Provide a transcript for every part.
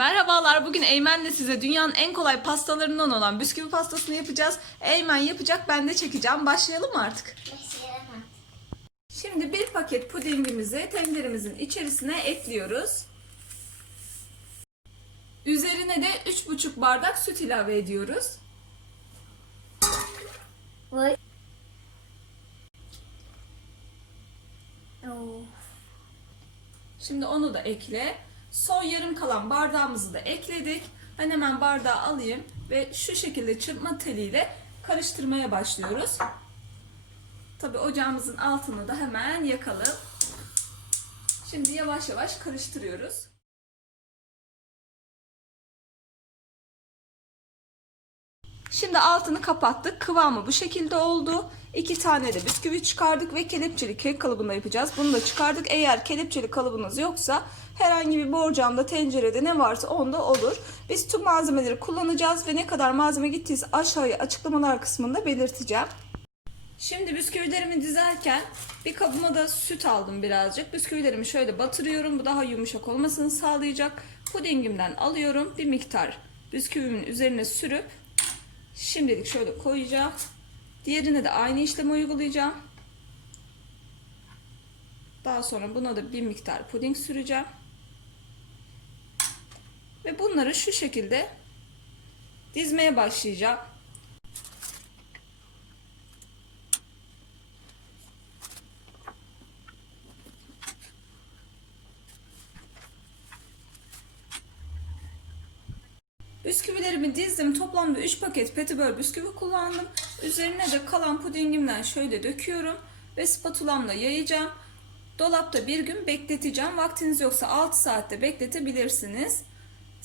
Merhabalar. Bugün Eymen'le size dünyanın en kolay pastalarından olan bisküvi pastasını yapacağız. Eymen yapacak, ben de çekeceğim. Başlayalım mı artık? Başlayalım. Şimdi bir paket pudingimizi tenceremizin içerisine ekliyoruz. Üzerine de 3,5 bardak süt ilave ediyoruz. Vay. Şimdi onu da ekle. Son yarım kalan bardağımızı da ekledik. Ben hemen bardağı alayım ve şu şekilde çırpma teliyle karıştırmaya başlıyoruz. Tabi ocağımızın altını da hemen yakalım. Şimdi yavaş yavaş karıştırıyoruz. Şimdi altını kapattık. Kıvamı bu şekilde oldu. İki tane de bisküvi çıkardık ve kelepçeli kek kalıbında yapacağız. Bunu da çıkardık. Eğer kelepçeli kalıbınız yoksa herhangi bir borcamda tencerede ne varsa onda olur. Biz tüm malzemeleri kullanacağız ve ne kadar malzeme gittiyse aşağıya açıklamalar kısmında belirteceğim. Şimdi bisküvilerimi dizerken bir kabıma da süt aldım birazcık. Bisküvilerimi şöyle batırıyorum. Bu daha yumuşak olmasını sağlayacak. Pudingimden alıyorum. Bir miktar bisküvimin üzerine sürüp şimdilik şöyle koyacağım. Diğerine de aynı işlemi uygulayacağım. Daha sonra buna da bir miktar puding süreceğim. Ve bunları şu şekilde dizmeye başlayacağım. Bisküvilerimi dizdim. Toplamda 3 paket petibör bisküvi kullandım. Üzerine de kalan pudingimden şöyle döküyorum. Ve spatulamla yayacağım. Dolapta bir gün bekleteceğim. Vaktiniz yoksa 6 saatte bekletebilirsiniz.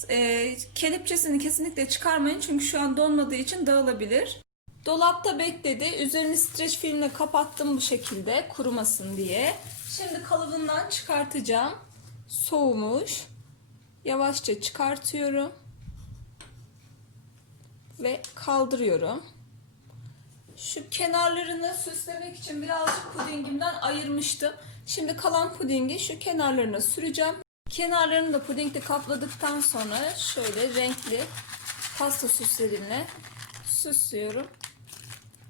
Ee, kelepçesini kesinlikle çıkarmayın. Çünkü şu an donmadığı için dağılabilir. Dolapta bekledi. Üzerini streç filmle kapattım bu şekilde kurumasın diye. Şimdi kalıbından çıkartacağım. Soğumuş. Yavaşça çıkartıyorum ve kaldırıyorum. Şu kenarlarını süslemek için birazcık pudingimden ayırmıştım. Şimdi kalan pudingi şu kenarlarına süreceğim. Kenarlarını da pudingle kapladıktan sonra şöyle renkli pasta süsleriyle süslüyorum.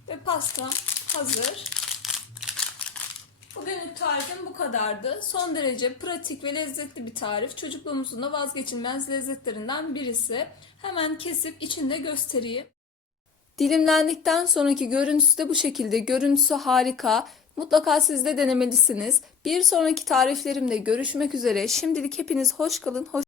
Ve pastam hazır. Bugünlük tarifim bu kadardı. Son derece pratik ve lezzetli bir tarif. Çocukluğumuzun da vazgeçilmez lezzetlerinden birisi. Hemen kesip içinde göstereyim. Dilimlendikten sonraki görüntüsü de bu şekilde. Görüntüsü harika. Mutlaka siz de denemelisiniz. Bir sonraki tariflerimde görüşmek üzere. Şimdilik hepiniz hoş kalın. Hoş